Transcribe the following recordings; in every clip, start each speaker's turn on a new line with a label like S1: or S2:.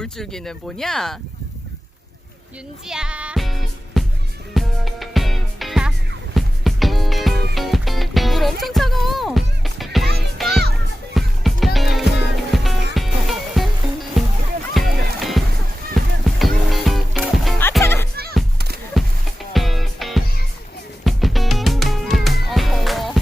S1: 물줄기는 뭐냐? 윤지야. 자. 물 엄청 차가워. 아, 차가. 더워.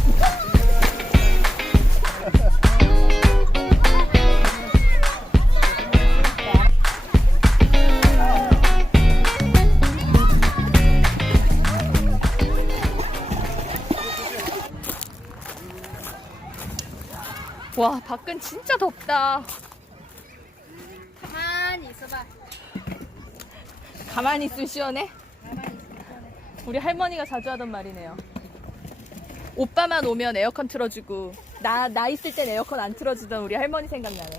S1: 와, 밖은 진짜 덥다.
S2: 가만히 있어봐.
S1: 가만히 있으면 시원해?
S2: 가만히 있으면 시원해.
S1: 우리 할머니가 자주 하던 말이네요. 오빠만 오면 에어컨 틀어주고 나 있을 땐 에어컨 안 틀어주던 우리 할머니 생각나네.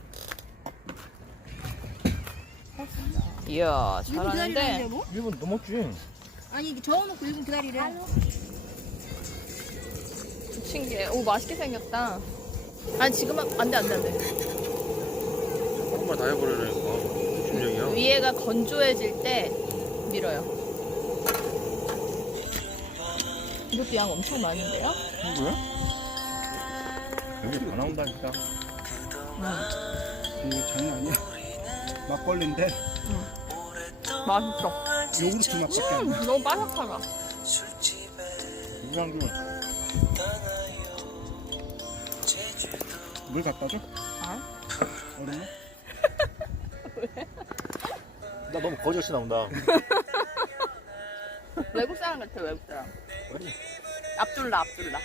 S1: 이야, 잘하는데.
S2: 뭐?
S3: 1분 넘었지.
S2: 아니 저어놓고 1분 기다리래.
S1: 신기해. 오, 맛있게 생겼다. 아니, 지금 안 돼.
S3: 한번 다 해버리라니까. 준영이야.
S1: 위에가 건조해질 때 밀어요. 이것도 양 엄청 많은데요?
S3: 이거야? 여기 다 나온다니까.
S4: 이거 장난 아니야. 막걸리인데
S1: 맛있어.
S4: 요구르트 맛밖에 안 나.
S1: 너무 바삭하다.
S3: 이상준.
S4: 물 갖다 줘?
S1: 아?
S4: 얼음물?
S3: 나 너무 거짓이 나온다.
S1: 외국 사람 같아, 외국 사람. 압둘라.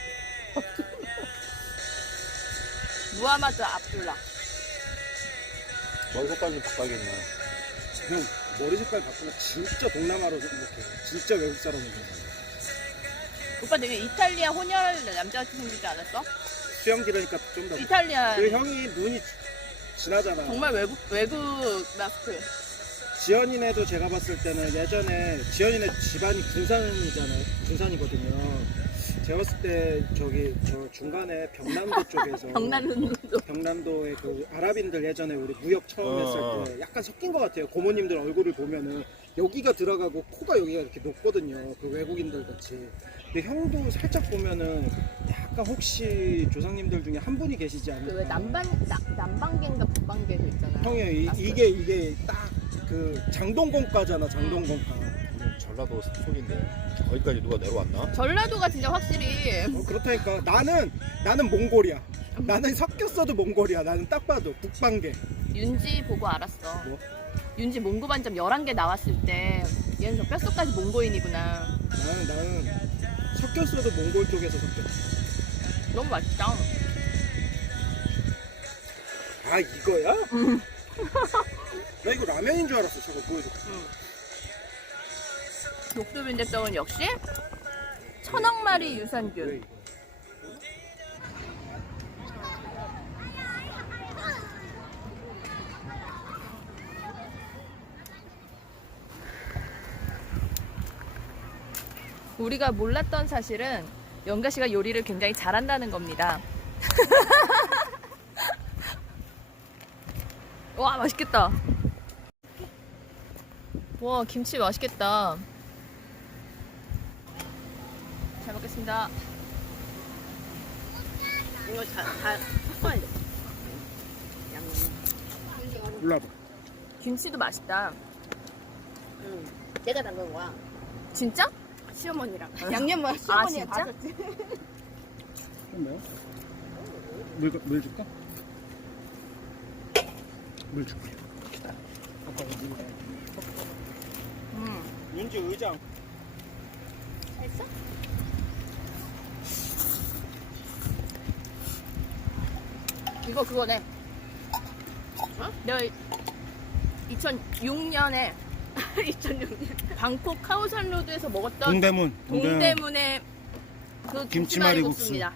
S1: 무하마드 압둘라.
S3: 머리 색깔 좀 바꿔야겠네.
S4: 형 머리 색깔 바꾸고 진짜 동남아로 이렇게 진짜 외국 사람이야.
S1: 오빠 되게 이탈리아 혼혈 남자같이 생기지 않았어?
S4: 수영 기르니까 좀 더.
S1: 이탈리아
S4: 그 형이 눈이 진하잖아.
S1: 정말 외국 마스크.
S4: 지연이네도 제가 봤을 때는 예전에 지연이네 집안이 군산이거든요. 제가 봤을 때 저 중간에 병남도 쪽에서 병남도의 그 아랍인들 예전에 우리 무역 처음 했을 때 약간 섞인 것 같아요. 고모님들 얼굴을 보면은 여기가 들어가고 코가 여기가 이렇게 높거든요. 그 외국인들 같이. 근데 형도 살짝 보면은 약간 혹시 조상님들 중에 한 분이 계시지 않을까?
S1: 그왜 남방계인가 북방계도 있잖아.
S4: 형이 이게 딱 그 장동건과잖아. 장동건과.
S3: 전라도 속인데 거기까지 누가 내려왔나?
S1: 전라도가 진짜 확실히
S4: 그렇다니까 나는 몽골이야. 나는 섞였어도 몽골이야. 나는 딱 봐도 북방계.
S1: 윤지 보고 알았어.
S4: 뭐?
S1: 윤지 몽고 반점 11개 나왔을 때 얘는 저 뼛속까지 몽고인이구나.
S4: 나는 섞였어도 몽골 쪽에서 섞였어.
S1: 너무 맛있다.
S4: 아 이거야? 나 이거 라면인 줄 알았어. 저거 보여줘.
S1: 녹두빈대떡은 역시 천억 마리 유산균.
S4: 왜 이거?
S1: 우리가 몰랐던 사실은 영가 씨가 요리를 굉장히 잘한다는 겁니다. 와, 맛있겠다. 와, 김치 맛있겠다. 잘 먹겠습니다. 이거 다 섞어야 돼.
S4: 올라봐.
S1: 김치도 맛있다.
S2: 내가 담근 거야.
S1: 진짜?
S2: 시어머니랑. 양념은 시어머니가
S1: 진짜?
S2: 다 줬지.
S4: 좀 매워? 물 줄까? 물 줄게. 아빠가 물 줘. 윤지 의장.
S2: 했어?
S1: 이거 그거네. 내가 2006년에
S2: 2006년.
S1: 방콕 카오산 로드에서 먹었던
S4: 동대문의
S1: 그
S4: 김치말이국수.
S1: 김치말이국수입니다.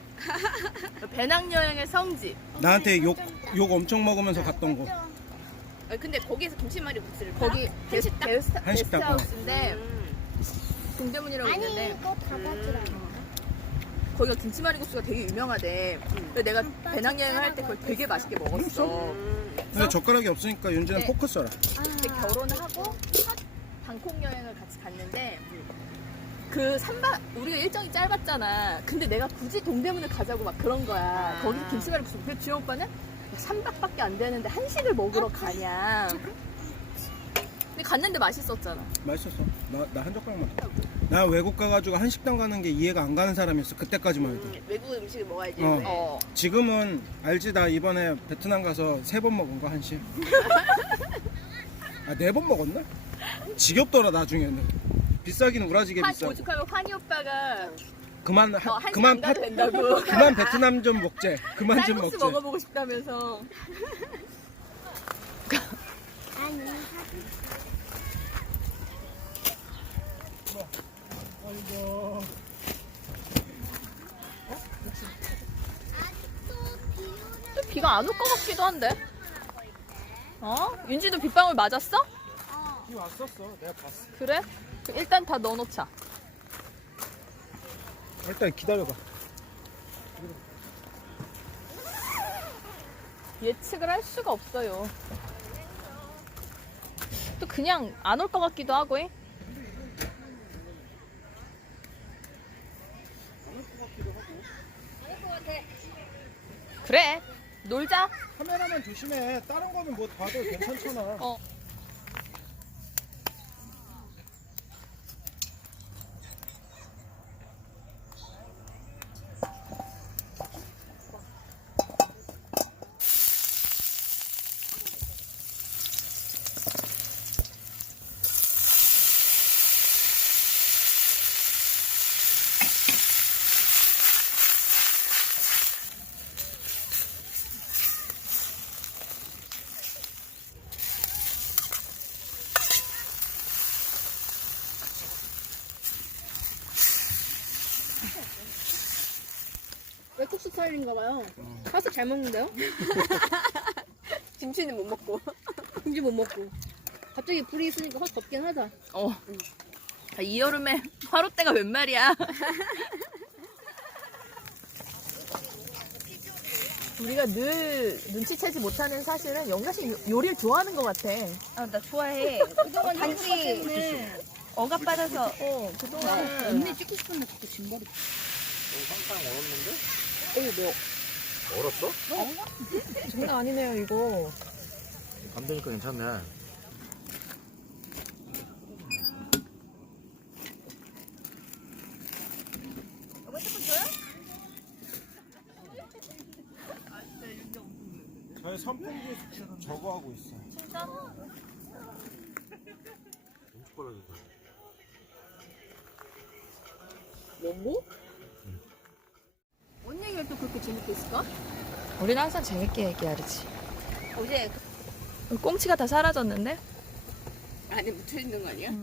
S1: 배낭여행의 성지.
S4: 나한테 욕 엄청 먹으면서 갔던 거.
S2: 근데 거기에서 김치말이 국수를
S1: 거기
S4: 한식당.
S1: 게스트하우스인데 동대문이라고 있는데
S5: 이거 다 가지라.
S1: 거기가 김치말이국수가 되게 유명하대. 그래서 내가 배낭여행을 할 때 그걸 되게 맛있게 먹었어.
S4: 근데 젓가락이 없으니까 윤지는
S1: 네.
S4: 포크 써라.
S1: 근데 결혼을 하고 첫 방콕 여행을 같이 갔는데 그 3박 우리가 일정이 짧았잖아. 근데 내가 굳이 동대문을 가자고 막 그런 거야. 거기서 김치말이국수. 그래서 주영 오빠는 3박밖에 안 되는데 한식을 먹으러 가냐. 근데 갔는데 맛있었잖아.
S4: 맛있었어. 나 한 젓가락만 더. 나 외국 가가지고 한식당 가는 게 이해가 안 가는 사람이었어. 그때까지만 해도.
S2: 외국 음식을 먹어야지.
S4: 어.
S2: 왜?
S4: 지금은 알지? 나 이번에 베트남 가서 3번 먹은 거 한식. 아 4번 먹었나? 지겹더라 나중에는. 비싸긴 우라지게 비싸고.
S1: 오죽하면 환희 오빠가
S4: 그만
S1: 한식
S4: 그만
S1: 안 가도 된다고.
S4: 그만 베트남 좀 먹재. 그만 좀
S1: 쌀국수
S4: 먹재.
S1: 먹어보고 싶다면서.
S4: 아이고.
S1: 또 비가 안 올 것 같기도 한데. 윤지도 빗방울 맞았어?
S4: 비 왔었어. 내가 봤어.
S1: 그래? 그럼 일단 다 넣어놓자.
S4: 일단 기다려봐.
S1: 예측을 할 수가 없어요. 또 그냥 안 올 것 같기도 하고. 그래, 놀자.
S4: 카메라만 조심해. 다른 거는 뭐 봐도 괜찮잖아.
S1: 어.
S2: 외국수 스타일인가 봐요. 파스 잘 먹는데요? 김치는 못 먹고. 김치 못 먹고. 갑자기 불이 있으니까 확 덥긴 하다.
S1: 이 여름에 화롯대가 웬 말이야. 우리가 늘 눈치채지 못하는 사실은 영자 씨 요리를 좋아하는 것 같아.
S2: 나 좋아해. 그동안 단지 억압 받아서.
S1: 그동안
S2: 언니 찍고 싶은데 자꾸 짐벌이.
S3: 상상 얼었는데?
S1: 뭐
S3: 얼었어?
S1: 장난 아니네요 이거.
S3: 감도니까 괜찮네.
S4: 저희 선풍기 수치는 저거 하고 있어.
S3: 음식 벌어졌다.
S1: 뭐?
S2: 뭔 얘기가 또 그렇게 재밌게 있을까?
S1: 우리는 항상 재밌게 얘기하지.
S2: 어제
S1: 꽁치가 다 사라졌는데?
S2: 안에 묻혀 있는 거 아니야?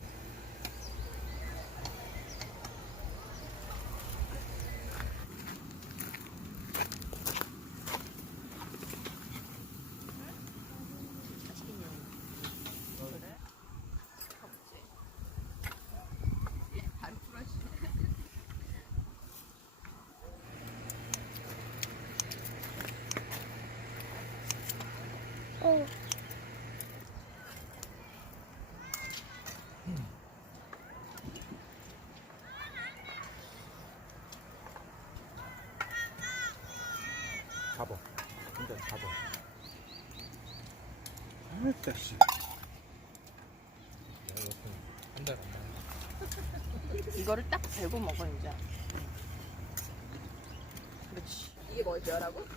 S3: 잡아. 진짜 잡아.
S4: 아따 씨.
S3: 한달 간다.
S1: 이거를 딱 대고 먹어 이제. 그렇지. 이게 뭐였더라고?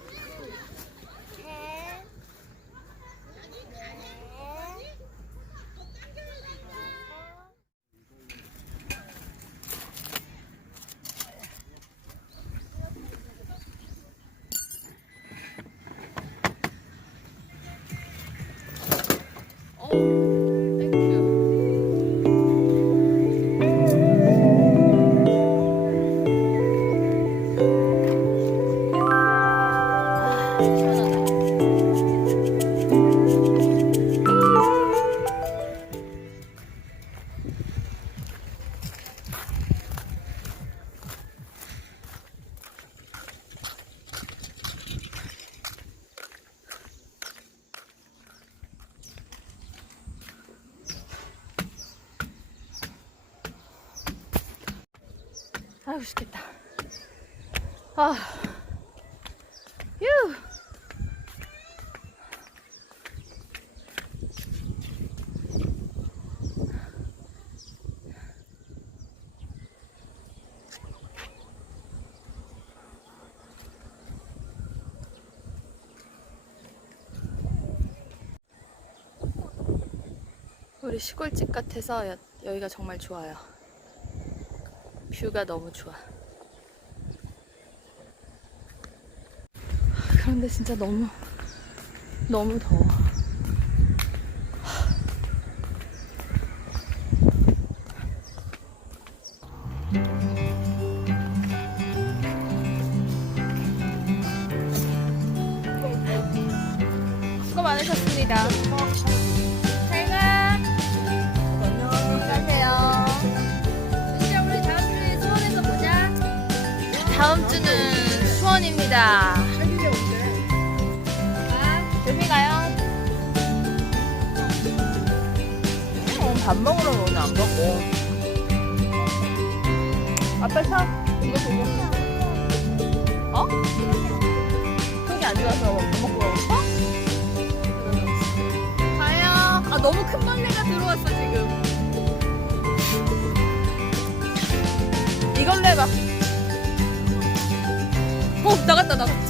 S1: 아, 죽겠다. 아, 휴. 우리 시골집 같아서 여기가 정말 좋아요. 뷰가 너무 좋아. 그런데 진짜 너무 더워. 수고 많으셨습니다. 잘가. 안녕하세요.
S2: 진짜 우리 다음 주에 수원에서 보자.
S1: 다음 주는 수원입니다. 조심히 가요. 밥 먹으러 오늘 안 먹고. 아빠 사. 이거 보고. 어? 속이 안 좋아서 밥 먹고 가고 싶어? 가요. 아, 너무 큰 벌레가 들어왔어, 지금. 이걸로 해봐. 나갔다.